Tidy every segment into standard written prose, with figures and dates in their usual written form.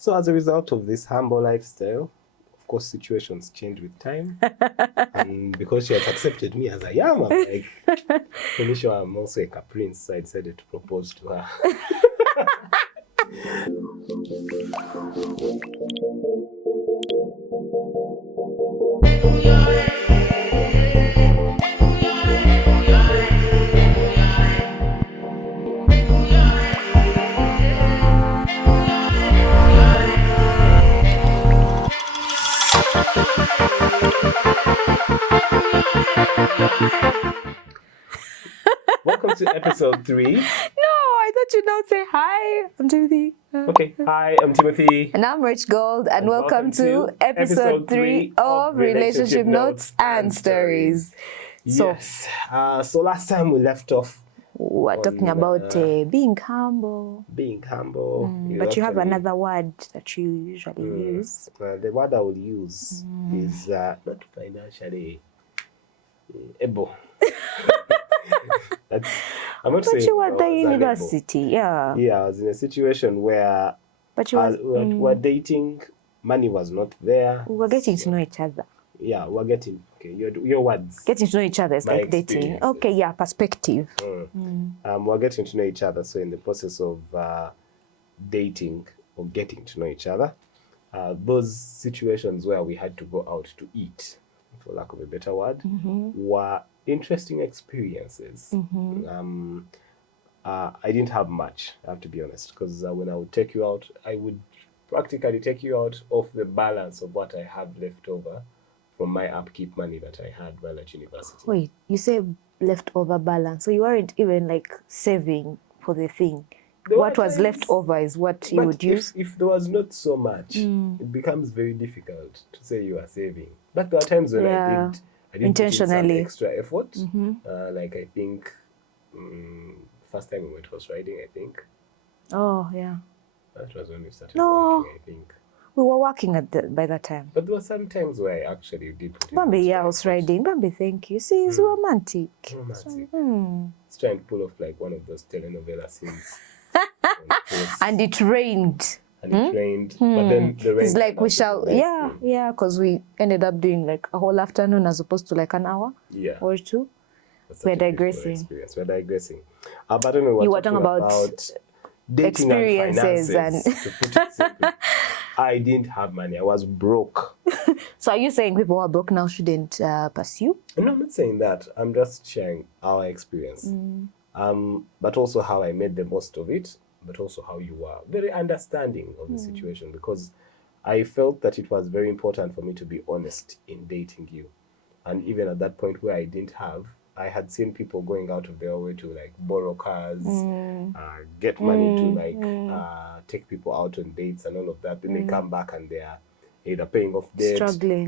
So as a result of this humble lifestyle, of course, situations change with time. And because she has accepted me as I am, I'm like, pretty sure I'm also like a prince, so I decided to propose to her. Welcome to episode 3. No, I thought you'd not say hi. I'm Timothy. Okay, hi, I'm Timothy. And I'm Rich Gold, and welcome to episode 3 of Relationship Notes and Stories. Yes. So last time we left off. We're talking about being humble. Being humble. But you have another word that you usually use. The word I will use is not financially able. I'm not saying. But you were at the university, yeah. Yeah, I was in a situation where but you we were dating, money was not there. We were getting to know each other. Yeah, we're getting, okay, your words. Getting to know each other is My like dating. Okay, yeah, perspective. We're getting to know each other, so in the process of dating or getting to know each other, those situations where we had to go out to eat, for lack of a better word, were interesting experiences. I didn't have much, I have to be honest, because when I would take you out, I would practically take you out of the balance of what I have left over from my upkeep money that I had while at university. Wait, you say leftover balance, so you weren't even like saving for the thing. What was left over is what you would use? If there was not so much, it becomes very difficult to say you are saving. But there are times when I did intentionally put in some extra effort. Like I think first time we went horse riding, I think. Oh yeah. That was when we started working, I think. We were working by that time. But there were some times where I actually did put in Bambi, yeah, horse riding. Bambi, thank you. See, it's romantic. Romantic. It's trying to pull off like one of those telenovela scenes. And it rained. And it rained. But then the rain. It's like we shall, because we ended up doing like a whole afternoon as opposed to like an hour or two. We're digressing. We're digressing. But anyway, we're you were talking about dating experiences and to put it simply. I didn't have money. I was broke. So are you saying people who are broke now shouldn't pursue? No, I'm not saying that. I'm just sharing our experience. But also how I made the most of it, but also how you were very understanding of the situation, because I felt that it was very important for me to be honest in dating you. And even at that point where I didn't have, I had seen people going out of their way to like borrow cars, get money to like take people out on dates and all of that. Then they come back and they are either paying off debt,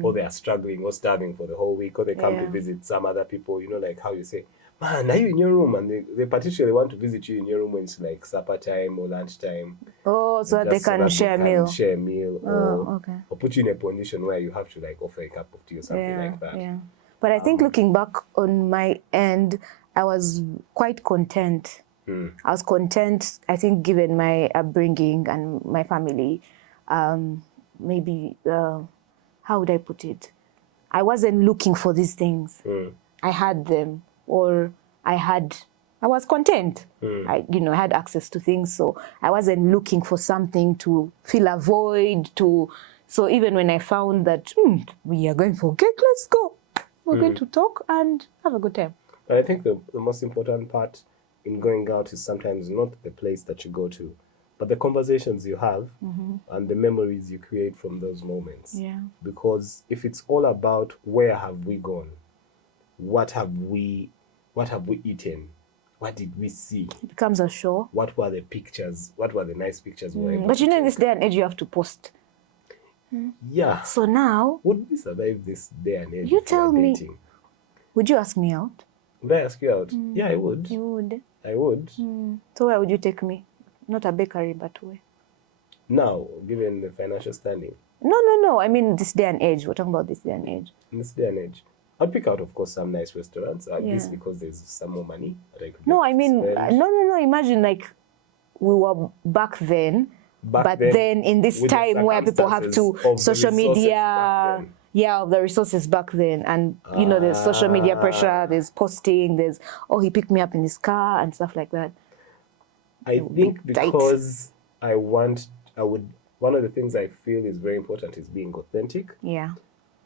or they are struggling or starving for the whole week, or they come to visit some other people, you know, like how you say, man, are you in your room? And they particularly want to visit you in your room when it's like supper time or lunch time. Oh, so that they can share a meal. Share a meal, or put you in a position where you have to like offer a cup of tea or something like that. Yeah. But I think looking back on my end, I was quite content. I was content, I think, given my upbringing and my family. Maybe, how would I put it? I wasn't looking for these things. I had them, or I was content. I had access to things, so I wasn't looking for something to fill a void. So even when I found that we are going for cake, let's go. We're going to talk and have a good time. But I think the most important part in going out is sometimes not the place that you go to, but the conversations you have and the memories you create from those moments. Yeah. Because if it's all about where have we gone, what have we eaten, what did we see? It becomes a show. What were the pictures? What were the nice pictures we were able But to in this day and age, you have to post. Yeah. So now, would we survive this day and age? You tell me. Would you ask me out? Would I ask you out? Yeah, I would. You would? I would. So where would you take me? Not a bakery, but where? Now, given the financial standing. No. I mean this day and age. We're talking about this day and age. In this day and age. I'd pick out, of course, some nice restaurants, at least because there's some more money that I could No, I mean, no. Imagine like we were back then Back but then in this with the time where people have to circumstances of the social resources media, back then. yeah, of the resources back then, and you know, there's social media pressure, there's posting, there's, oh, he picked me up in his car and stuff like that. I think be tight. because I would, one of the things I feel is very important is being authentic. Yeah.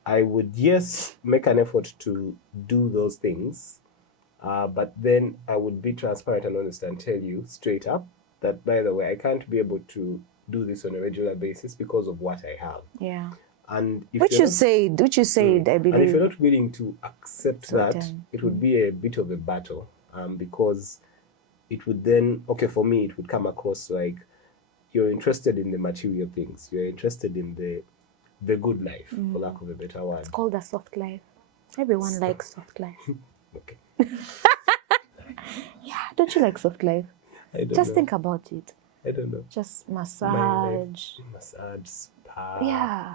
I would, yes, make an effort to do those things, but then I would be transparent and honest and tell you straight up that, by the way, I can't be able to do this on a regular basis because of what I have. Yeah. And if Which you said, I believe. and if you're not willing to accept that, it would be a bit of a battle, because it would then, okay, for me, it would come across like you're interested in the material things. You're interested in the good life, for lack of a better word. It's called a soft life. Everyone likes soft life. Okay. Yeah, don't you like soft life? I don't Just know. think about it. I don't know. Just My massage. life, massage, spa. Yeah.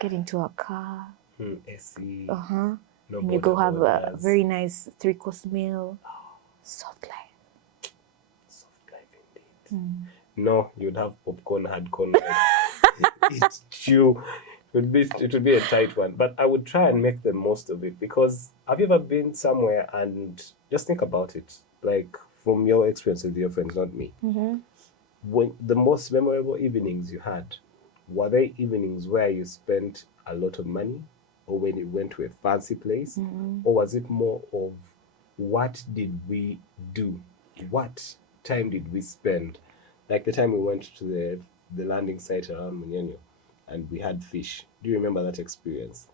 Get into a car. AC. Uh-huh. No And you go have a borders. very nice 3-course meal. Soft life. Soft life indeed. No, you'd have popcorn, hard corn. It's true. It would be a tight one, but I would try and make the most of it, because have you ever been somewhere and just think about it, like from your experience with your friends, not me. When the most memorable evenings you had, were they evenings where you spent a lot of money, or when you went to a fancy place, or was it more of what did we do? What time did we spend? Like the time we went to the landing site around Munyenyo and we had fish. Do you remember that experience?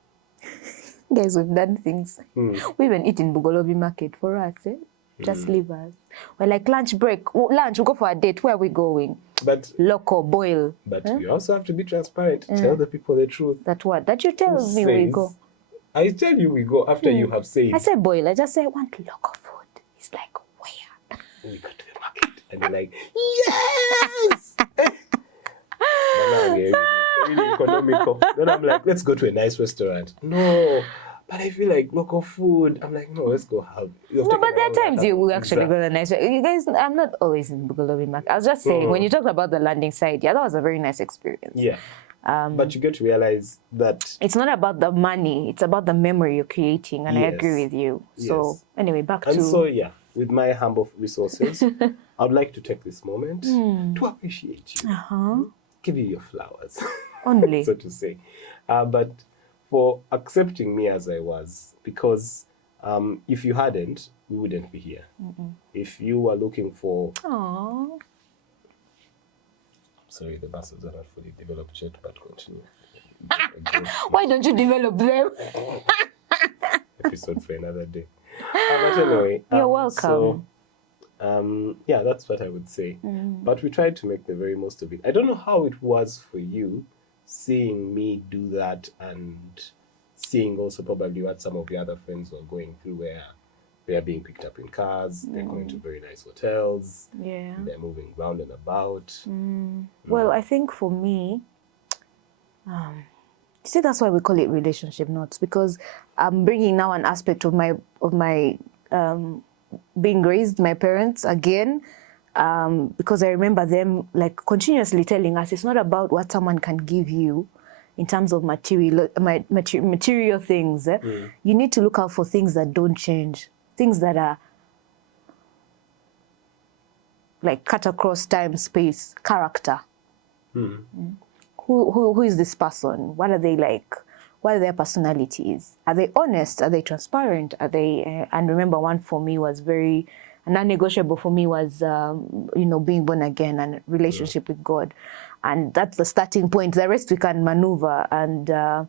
Guys, we've done things. We even eat in Bugolobi market for us, eh? Just leave us. We're like, lunch break. Lunch, we go for a date. Where are we going? But Local, boil. But you also have to be transparent. Tell the people the truth. That what? That you tell me where we go. I tell you we go after you have said. I say boil. I just say I want local food. It's like, where? We go to the market. And you're like, yes! But now we're really economical. Then I'm like, let's go to a nice restaurant. No. But I feel like local food. I'm like, no, let's go have. No, but there are times you will actually go to a nice. You guys, I'm not always in Bugolobi market. I was just saying, when you talked about the landing site, yeah, that was a very nice experience. Yeah. But you get to realize that it's not about the money; it's about the memory you're creating, and I agree with you. So anyway, back to. And so yeah, with my humble resources, I'd like to take this moment to appreciate you, give you your flowers, only so to say, but for accepting me as I was, because if you hadn't, we wouldn't be here. If you were looking for, Aww. sorry, the muscles are not fully developed yet, but continue. Why don't you develop them? Episode for another day. But anyway, you're welcome. So, yeah, that's what I would say. But we tried to make the very most of it. I don't know how it was for you, seeing me do that and seeing also probably what some of the other friends were going through, where they are being picked up in cars, they're going to very nice hotels, they're moving round and about. Well, I think for me, see, that's why we call it relationship notes, because I'm bringing now an aspect of my being raised, my parents again, because I remember them like continuously telling us it's not about what someone can give you in terms of material things. You need to look out for things that don't change, things that are like cut across time, space, character. Who is this person? What are they like? What are their personalities? Are they honest? Are they transparent? Are they? And remember, one for me was very non-negotiable. For me was being born again and relationship with God, and that's the starting point. The rest we can maneuver. And I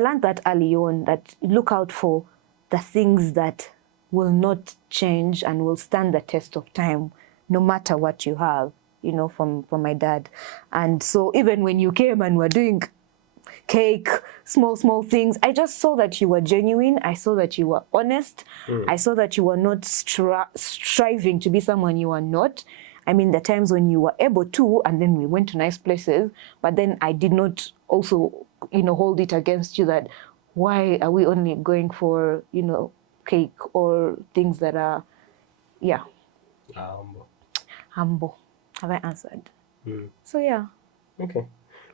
learned that early on, that look out for the things that will not change and will stand the test of time, no matter what you have. From my dad. And so even when you came and were doing cake, small things, I just saw that you were genuine. I saw that you were honest. I saw that you were not striving to be someone you are not. I mean, the times when you were able to, and then we went to nice places, but then I did not also, hold it against you that why are we only going for, cake or things that are, humble. Have I answered? So yeah. Okay.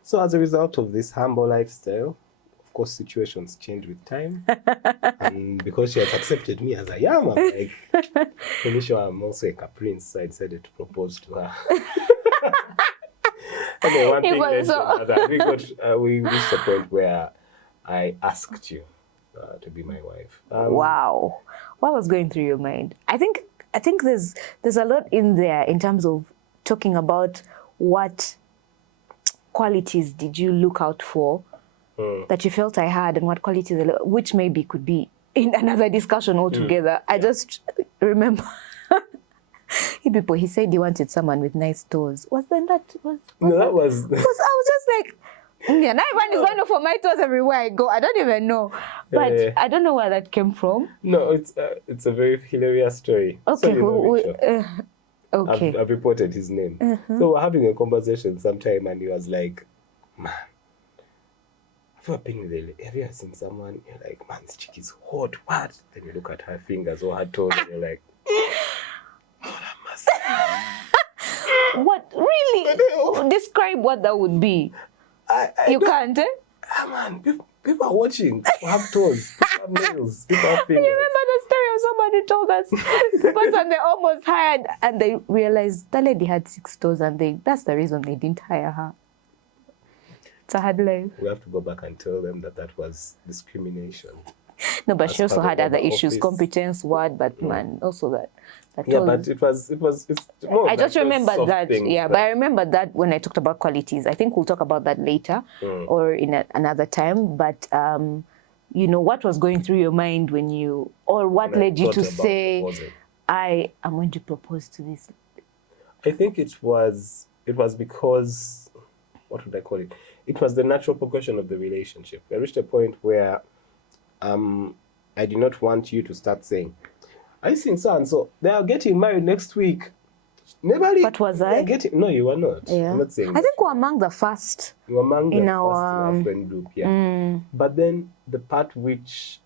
So as a result of this humble lifestyle, of course, situations change with time. And because she has accepted me as I am, I'm like, pretty sure I'm also like a prince, so I decided to propose to her. Okay, one thing led to another. We reached a point where I asked you to be my wife. Wow. What was going through your mind? I think there's a lot in there in terms of talking about what qualities did you look out for that you felt I had, and what qualities, which maybe could be in another discussion altogether. I just remember he said he wanted someone with nice toes. Was that no, that was I was just like, yeah, now Ivan is going for my toes everywhere I go. I don't even know. But I don't know where that came from. No, it's a very hilarious story. Okay, so okay. I've reported his name. So we're having a conversation sometime and he was like, man, have you ever seen someone? You're like, man, this chick is hot. What? Then you look at her fingers or her toes and you're like, oh, that must be. What? Really? Describe what that would be. You can't, eh? Man, people are watching. People have toes. People have nails. People have fingers. You remember the story of somebody who told us the person they almost hired and they realized that lady had 6 toes and that's the reason they didn't hire her. It's a hard life. We have to go back and tell them that was discrimination. No, but she also had other issues, competence, but man, also that. Yeah, but it's more I just remember that. Yeah, but I remember that when I talked about qualities. I think we'll talk about that later or in another time. But what was going through your mind what led you to say, proposing. I am going to propose to this? I think it was because, what would I call it? It was the natural progression of the relationship. I reached a point where I did not want you to start saying, I think so and so, they are getting married next week. But was I? No, you were not. Yeah. I'm not saying I think we're among the first. You were among the in first our in our friend group, yeah. But then the part which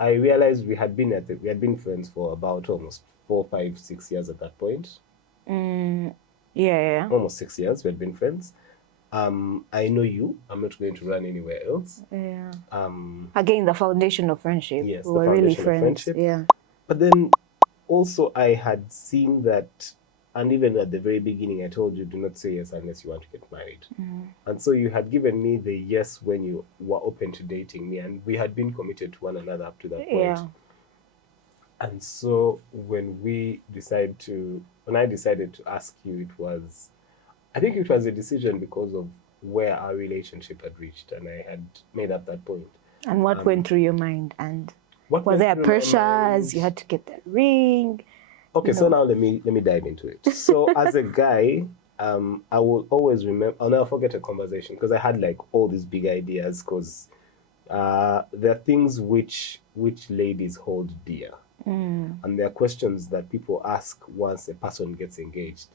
I realized we had been friends for about almost 4, 5, 6 years at that point. Yeah. Almost 6 years we had been friends. I know you. I'm not going to run anywhere else. Yeah. Again, the foundation of friendship. Yes, we were really friends. Yeah. But then also I had seen that, and even at the very beginning I told you, do not say yes unless you want to get married. And so you had given me the yes when you were open to dating me, and we had been committed to one another up to that point. Yeah. And so when I decided to ask you, I think it was a decision because of where our relationship had reached, and I had made up that point. And what went through your mind? And were there pressures? You had to get that ring? Okay, so now let me dive into it. So as a guy, I will always remember. I'll never forget a conversation because I had like all these big ideas. Because there are things which ladies hold dear. And there are questions that people ask once a person gets engaged.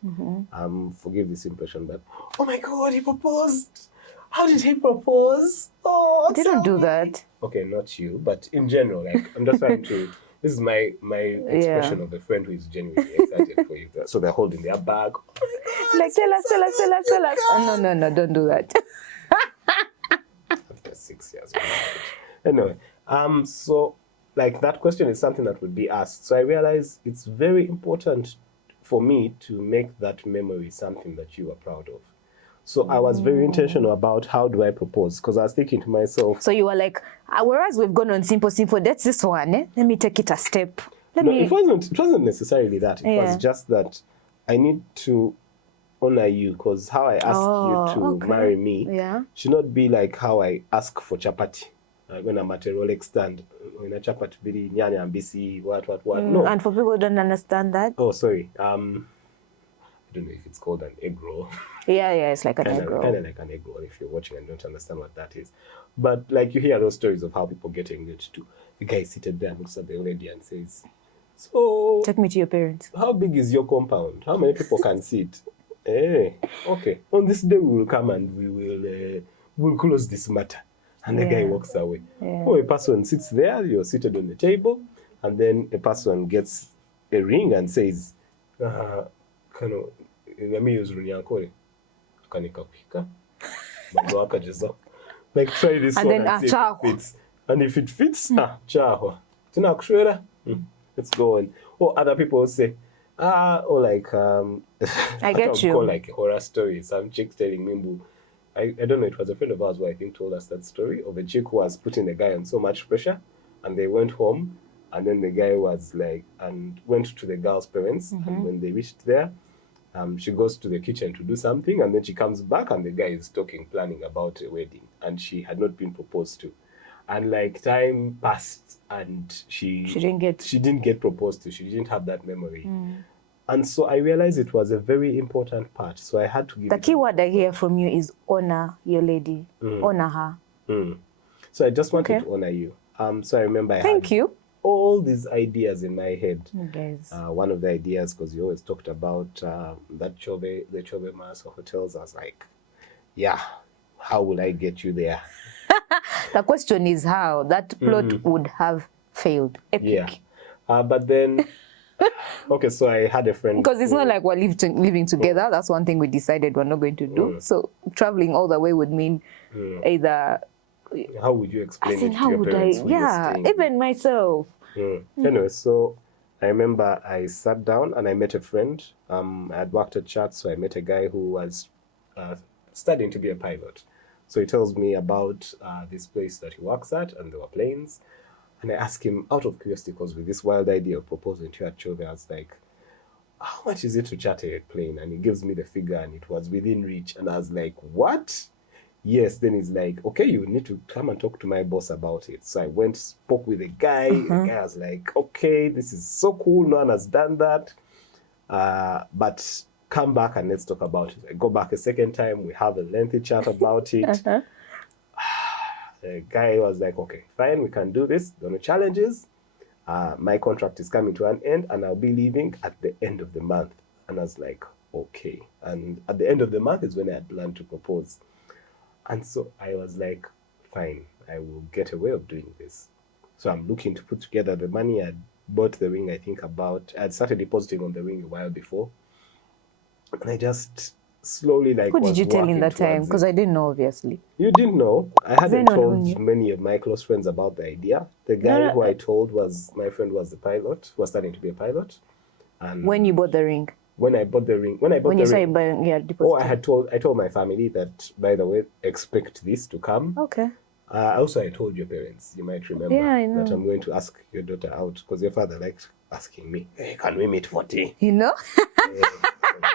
Forgive this impression, but oh my God, he proposed. How did he propose? Oh, they don't do that. Okay, not you, but in general, like I'm just trying to. This is my expression of a friend who is genuinely excited for you. So they're holding their bag. Oh my God, like tell us. Oh, no, don't do that. After 6 years of marriage. Anyway, so like that question is something that would be asked. So I realize it's very important for me to make that memory something that you are proud of. So I was very intentional about how do I propose, because I was thinking to myself. So you were like, whereas we've gone on simple, that's this one. Let me take it a step. It wasn't necessarily that. It was just that I need to honor you, because how I ask you to marry me should not be like how I ask for chapati. When I'm at a Rolex stand, in a chapati bili, nyanya and bisi, what. No. And for people who don't understand that. Oh, sorry. I don't know if it's called an egg roll. Yeah, it's like an egg roll. Kind of like an egg roll if you're watching and don't understand what that is. But like you hear those stories of how people get engaged to. The guy is seated there and looks at the lady and says, so... Take me to your parents. How big is your compound? How many people can sit? Okay. On this day we will come and we'll close this matter. And the guy walks away. Yeah. Or a person sits there, you're seated on the table, and then a person gets a ring and says, let me use Runyankore. akanikakupika mama akagezaho like try this And one then, and see if ciao. it fits, and if it fits ciao tunakushwera let's go on. Or other people will say or like I get call you. like a horror story. Some chick telling me, I don't know, it was a friend of ours who I think told us that story of a chick who was putting the guy on so much pressure, and they went home, and then the guy was like, and went to the girl's parents, and when they reached there, she goes to the kitchen to do something, and then she comes back, and the guy is planning about a wedding, and she had not been proposed to. And like time passed, and she didn't get proposed to. She didn't have that memory. And so I realized it was a very important part. So I had to give The key word I hear from you is honor your lady. Honor her. So I just wanted to honor you. So I remember I Thank you. all these ideas in my head. Guys. One of the ideas, because you always talked about the Chobe Master hotels, I was like, yeah, how will I get you there? The question is how. That plot would have failed. Epic. Yeah. But then, okay, so I had a friend. Because it's not like we're living together. That's one thing we decided we're not going to do. So traveling all the way would mean either... How would you explain it to how your would parents? I? Even myself. Anyway, so I remember I sat down and I met a friend. I had worked at Chat, so I met a guy who was studying to be a pilot. So he tells me about this place that he works at, and there were planes. And I asked him out of curiosity, because with this wild idea of proposing to Chobe, I was like, how much is it to charter a plane? And he gives me the figure, and it was within reach. And I was like, what? Yes. Then he's like, okay, you need to come and talk to my boss about it. So I went, spoke with the guy. The guy was like, okay, this is so cool. No one has done that. But come back and let's talk about it. I go back a second time. We have a lengthy chat about it. The guy was like, okay, fine, we can do this. The only challenge is my contract is coming to an end, and I'll be leaving at the end of the month. And I was like, okay. And at the end of the month is when I had planned to propose. And so I was like, fine, I will get a way of doing this. So I'm looking to put together the money. I bought the ring, I think I'd started depositing on the ring a while before. And I just slowly Who did you tell in that time? Because I didn't know, obviously. You didn't know. I hadn't told many of my close friends about the idea. The guy who I told was, my friend was the pilot, was studying to be a pilot. And when you bought the ring? When I bought the ring. When you started buying, I told my family that, by the way, expect this to come. Okay. Also, I told your parents, you might remember, that I'm going to ask your daughter out, because your father liked asking me, hey, can we meet for tea? You know?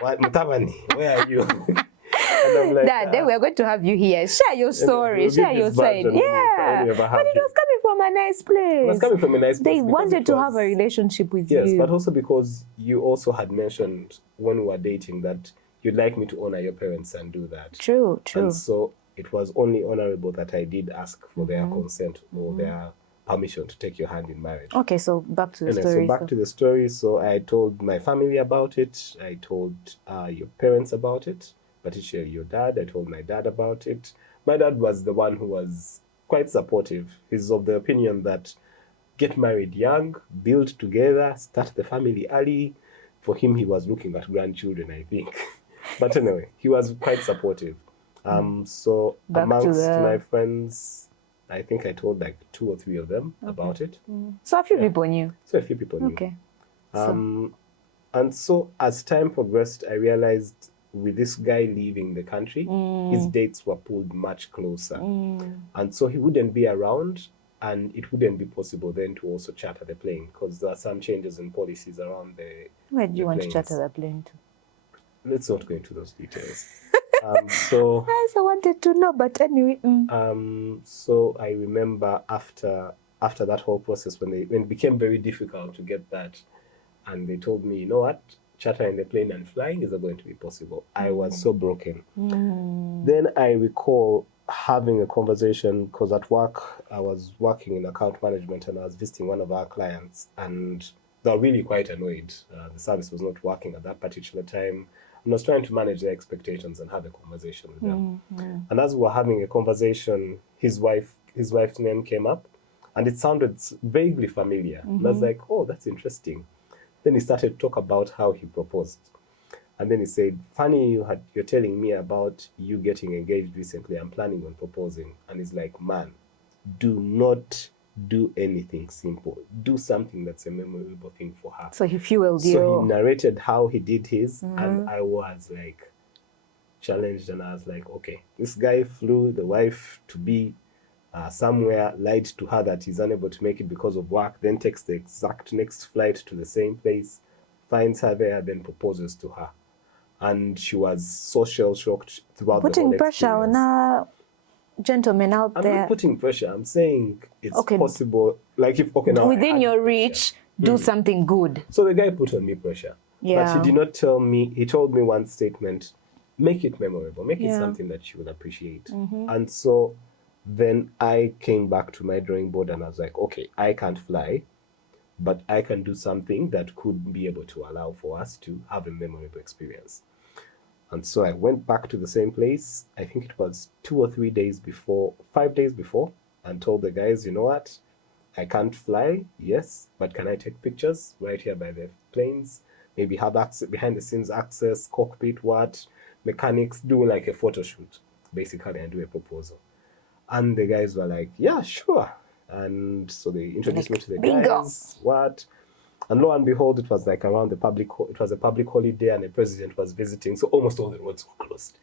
What, Mutabani, where are you? And I'm like, Dad, then we're going to have you here. Share your story, share your side. Yeah. But it was coming from a nice place. It was coming from a nice place. They wanted to have a relationship with you. Yes, but also because you also had mentioned when we were dating that you'd like me to honor your parents and do that. True. And so it was only honorable that I did ask for their consent or their permission to take your hand in marriage. Okay, so back to the story. So back to the story. So I told my family about it. I told your parents about it, particularly your dad. I told my dad about it. My dad was the one who was quite supportive. He's of the opinion that get married young, build together, start the family early. For him, he was looking at grandchildren, I think. But anyway, he was quite supportive. So back amongst my friends, I think I told like 2 or 3 of them about it. So a few people knew. So a few people knew. Okay. And so as time progressed, I realized with this guy leaving the country, his dates were pulled much closer. And so he wouldn't be around, and it wouldn't be possible then to also charter the plane, because there are some changes in policies around the Where do you want to charter the plane to? Let's not go into those details. So I wanted to know, but anyway. So I remember after that whole process, when it became very difficult to get that, and they told me, you know what, chartering the plane and flying is not going to be possible. I was so broken. Then I recall having a conversation, because at work I was working in account management and I was visiting one of our clients, and they were really quite annoyed. The service was not working at that particular time. And I was trying to manage their expectations and have a conversation with them. And as we were having a conversation, his wife's name came up, and it sounded vaguely familiar. And I was like, oh, that's interesting. Then he started to talk about how he proposed. And then he said, funny you're telling me about you getting engaged recently. I'm planning on proposing. And he's like, man, do not do anything simple. Do something that's a memorable thing for her. So he fueled you. So he narrated how he did his, and I was like challenged, and I was like, okay, this guy flew the wife to be somewhere, lied to her that he's unable to make it because of work, then takes the exact next flight to the same place, finds her there, then proposes to her. And she was so shell-shocked throughout the whole Putting pressure on experience. a gentleman out I'm there. not putting pressure. I'm saying it's Okay. possible. Like if now Within I had your pressure. reach, do something good. So the guy put on me pressure. Yeah. But he did not tell me. He told me one statement: make it memorable, make it Yeah. something that you will appreciate. And so then I came back to my drawing board and I was like, okay, I can't fly, but I can do something that could be able to allow for us to have a memorable experience. And so I went back to the same place. I think it was 5 days before, and told the guys, you know what? I can't fly, yes, but can I take pictures right here by the planes? Maybe have access, behind the scenes access, cockpit, mechanics, do like a photo shoot, basically, and do a proposal. And the guys were like, yeah, sure. And so they introduced me to the bingo. guys, and lo and behold, it was like around it was a public holiday and the president was visiting, so almost all the roads were closed.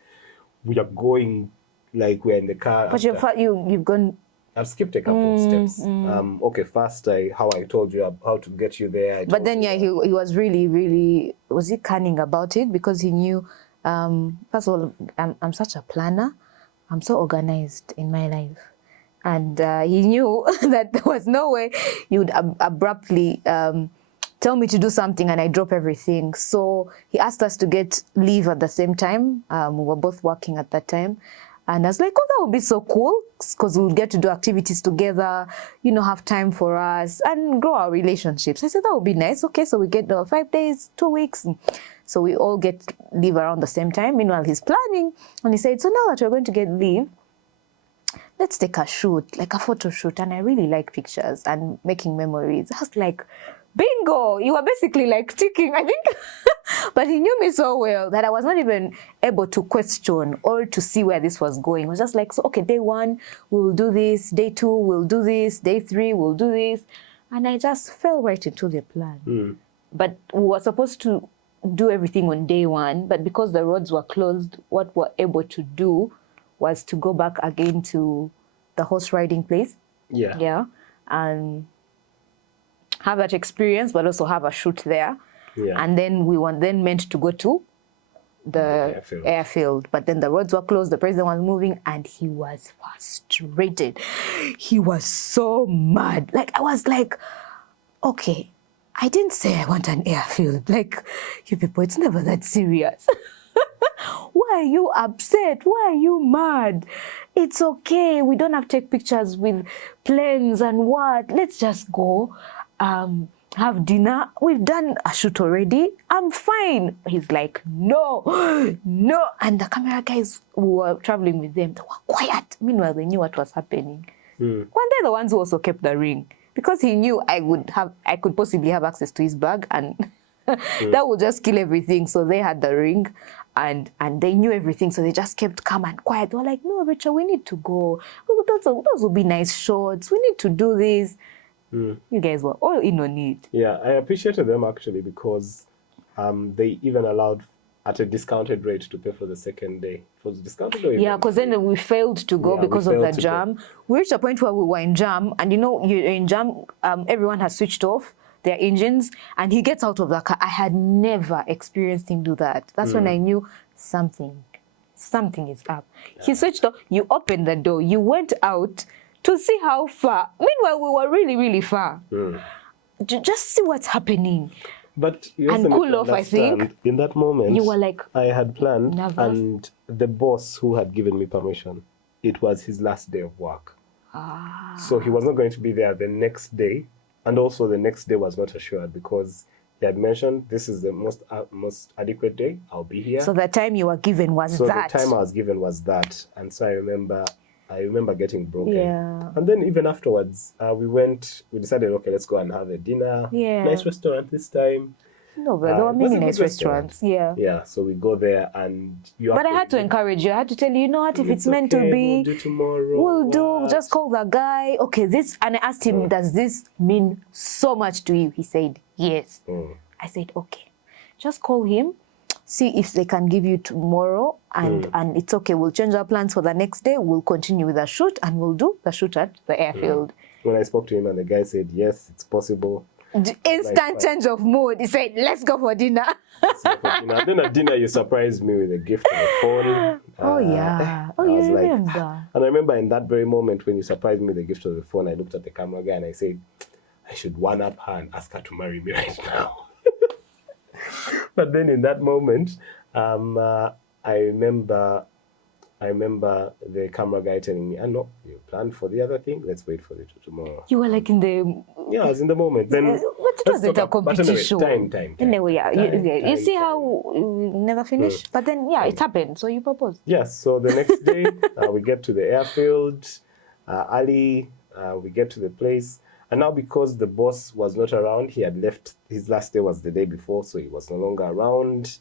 We are going, like we're in the car. But you've gone. I've skipped a couple of steps. Okay, first how I told you how to get you there. But then he was really, was he cunning about it? Because he knew, first of all, I'm such a planner. I'm so organized in my life. And he knew that there was no way he would abruptly tell me to do something and I drop everything. So he asked us to get leave at the same time. We were both working at that time. And I was like, oh, that would be so cool because we'll get to do activities together, have time for us and grow our relationships. I said, that would be nice. Okay, so we get 5 days, 2 weeks. So we all get leave around the same time. Meanwhile, he's planning. And he said, so now that we're going to get leave, let's take a shoot, like a photo shoot. And I really like pictures and making memories. I was like, bingo, you were basically like ticking, I think. But he knew me so well that I was not even able to question or to see where this was going. It was just like, so, okay, day 1, we'll do this. Day 2, we'll do this. Day 3, we'll do this. And I just fell right into the plan. But we were supposed to do everything on day 1. But because the roads were closed, what we were able to do was to go back again to the horse riding place. Yeah. And have that experience, but also have a shoot there. Yeah. And then we were then meant to go to the airfield. But then the roads were closed, the president was moving, and he was frustrated. He was so mad. Like, I was like, okay, I didn't say I want an airfield. Like, you people, it's never that serious. Why are you upset? Why are you mad? It's okay. We don't have to take pictures with planes and what. Let's just go have dinner. We've done a shoot already. I'm fine. He's like, no. And the camera guys who were traveling with them, they were quiet. Meanwhile, they knew what was happening. One day, the ones who also kept the ring because he knew I could possibly have access to his bag and that would just kill everything. So they had the ring and they knew everything. So they just kept calm and quiet. They were like, no, Rachel, we need to go. Those will be nice shots. We need to do this. You guys were all in on it. Yeah, I appreciated them actually because they even allowed at a discounted rate to pay for the second day. It was discounted or yeah, because then we failed to go because of the jam. We reached a point where we were in jam, and you're in jam, everyone has switched off their engines, and he gets out of the car. I had never experienced him do that. That's when I knew something is up. Yeah. He switched off, you opened the door, you went out to see how far. Meanwhile, we were really, really far. Just see what's happening. But you and cool off, I think. In that moment, you were like, I had planned, nervous. And the boss who had given me permission, it was his last day of work. So he was not going to be there the next day. And also the next day was not assured because he had mentioned this is the most adequate day. I'll be here. So the time you were given was that. So the time I was given was that. And so I remember getting broken. Yeah. And then even afterwards, we decided, okay, let's go and have a dinner. Yeah. Nice restaurant this time. No, but there were It was many a good nice restaurants. Yeah. Yeah, so we go there and you But I had to encourage you. I had to tell you, you know what, if it's meant to be, we'll do tomorrow. we'll do. Just call the guy. Okay, this. And I asked him, does this mean so much to you? He said, yes. I said, okay. Just call him, see if they can give you tomorrow, and it's okay. We'll change our plans for the next day. We'll continue with the shoot, and we'll do the shoot at the airfield. When I spoke to him and the guy said, yes, it's possible. Instant change of mood. He said, let's go for dinner. Then at dinner, you surprised me with a gift of a phone. Oh, yeah. Oh, I was you like, remember. And I remember in that very moment when you surprised me with the gift of the phone, I looked at the camera guy and I said, I should one-up her and ask her to marry me right now. But then in that moment, I remember the camera guy telling me, no, you planned for the other thing. Let's wait for it tomorrow. You were like in the... Yeah, I was in the moment. Then what was it, a competition? Time. Anyway, you see how you never finish? But then, it happened. So you proposed. Yes. So the next day, we get to the airfield early. We get to the place. And now because the boss was not around, he had left. His last day was the day before, so he was no longer around.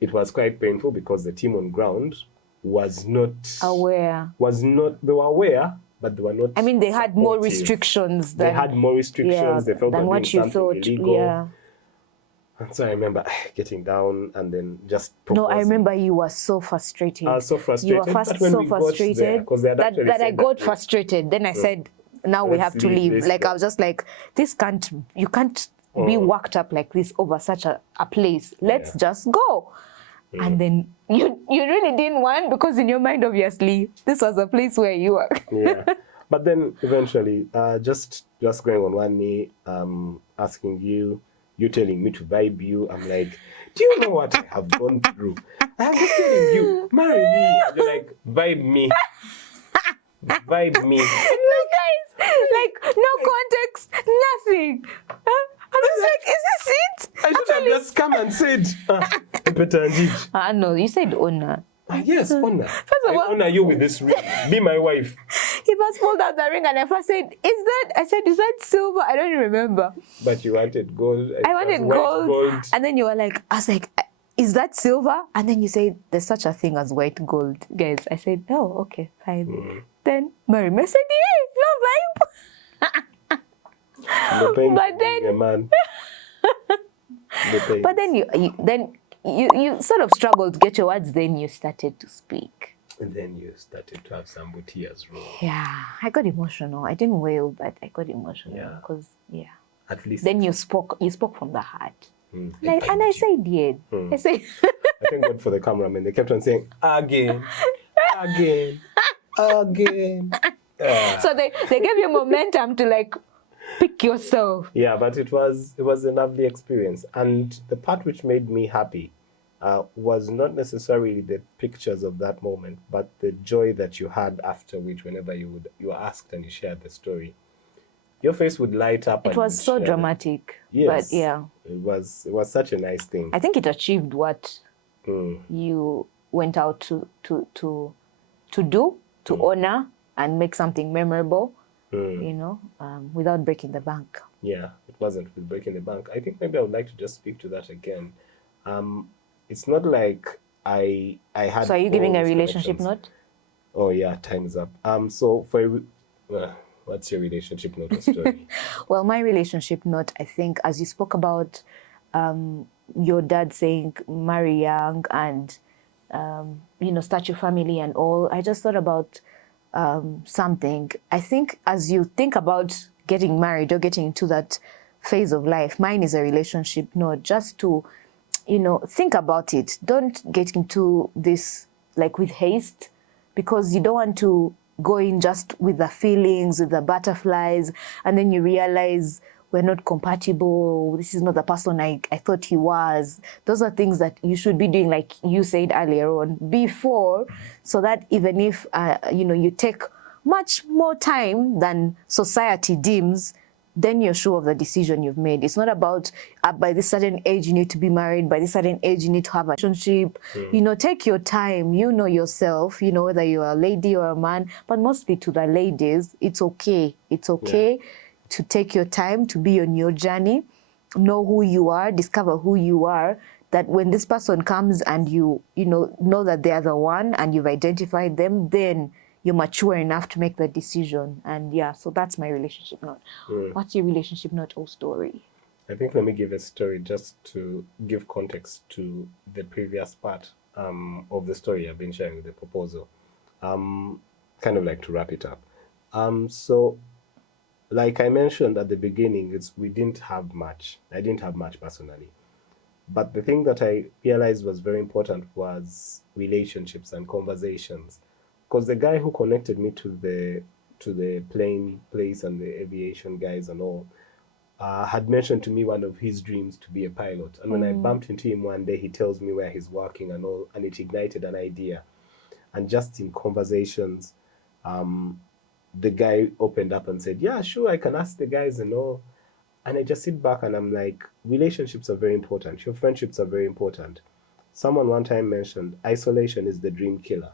It was quite painful because the team on ground was not aware. They were aware, but they were not. I mean, they had more restrictions. They had more restrictions. They felt than what you thought. illegal. Yeah. And so I remember getting down and then just proposing. No, I remember you were so frustrated. I was so frustrated. You were so frustrated that I got frustrated. Then I said, now we have to leave. Like, I was just like, you can't be worked up like this over such a place. Let's just go. And then you really didn't want, because in your mind, obviously, this was a place where you were. Yeah. But then eventually, just going on one knee, asking you telling me to vibe you. I'm like, do you know what I have gone through? I have just telling you, marry me. And you're like, vibe me. Vibe me. No, guys, like, no context, nothing. I was like, is this it? I should have just come and said, no, you said honor. Yes, honor. First of all, I honor you with this ring. Be my wife. He first pulled out the ring and I first said, is that silver? I don't remember. But you wanted gold. I wanted gold. And then you were like, I was like, is that silver? And then you said, there's such a thing as white gold. Guys, I said, oh, okay, fine. Then marry me. I said, yeah, no vibe. But then, but then you sort of struggled to get your words. Then you started to speak. And then you started to have some tears roll. Yeah, I got emotional. I didn't wail, but I got emotional because At least. Then you spoke from the heart. And I said, yeah. I said. I thank God for the cameraman. They kept on saying again. So they gave you momentum to like pick yourself. Yeah, but it was a lovely experience, and the part which made me happy was not necessarily the pictures of that moment, but the joy that you had after, which whenever you were asked and you shared the story, your face would light up. It was so dramatic. Yes, but yeah, it was such a nice thing. I think it achieved what you went out to do, to honor and make something memorable. Without breaking the bank. Yeah, it wasn't with breaking the bank. I think maybe I would like to just speak to that again. It's not like I had. So are you giving a relationship note? Oh yeah, time's up. So what's your relationship note or story? Well, my relationship note, I think, as you spoke about your dad saying marry young and start your family and all, I just thought about something. I think as you think about getting married or getting into that phase of life, mine is a relationship note, just to, think about it. Don't get into this like with haste, because you don't want to go in just with the feelings, with the butterflies, and then you realize we're not compatible. This is not the person I thought he was. Those are things that you should be doing, like you said earlier on, before, so that even if, you take much more time than society deems, then you're sure of the decision you've made. It's not about by this certain age you need to be married, by this certain age you need to have a relationship. Take your time, yourself, whether you're a lady or a man, but mostly to the ladies, it's okay. It's okay to take your time to be on your journey. know who you are, discover who you are, that when this person comes and you know that they are the one and you've identified them, then you're mature enough to make the decision. And yeah, so that's my relationship note. What's your relationship note or story? I think let me give a story just to give context to the previous part of the story I've been sharing with the proposal. Kind of like to wrap it up. So, like I mentioned at the beginning, we didn't have much. I didn't have much personally. But the thing that I realized was very important was relationships and conversations. Because the guy who connected me to the plane place and the aviation guys and all, had mentioned to me one of his dreams to be a pilot. And when I bumped into him one day, he tells me where he's working and all, and it ignited an idea. And just in conversations, the guy opened up and said, yeah, sure, I can ask the guys and all. And I just sit back and I'm like, relationships are very important. Your friendships are very important. Someone one time mentioned isolation is the dream killer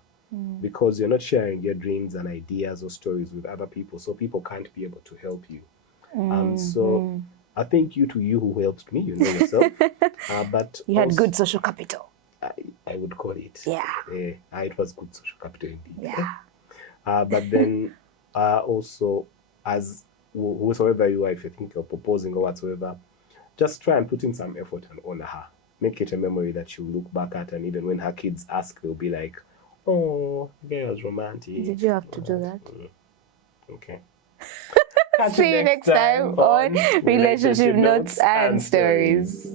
because you're not sharing your dreams and ideas or stories with other people, so people can't be able to help you. So I think you who helped me, you know yourself. But you had good social capital. I would call it. Yeah. It was good social capital indeed. Yeah. But then also, as whosoever you are, if you think you're proposing or whatsoever, just try and put in some effort and honor her. Make it a memory that she'll look back at, and even when her kids ask, they'll be like, oh, the guy was romantic. Did you have to do that? Okay. See you next time on Relationship Notes and Stories.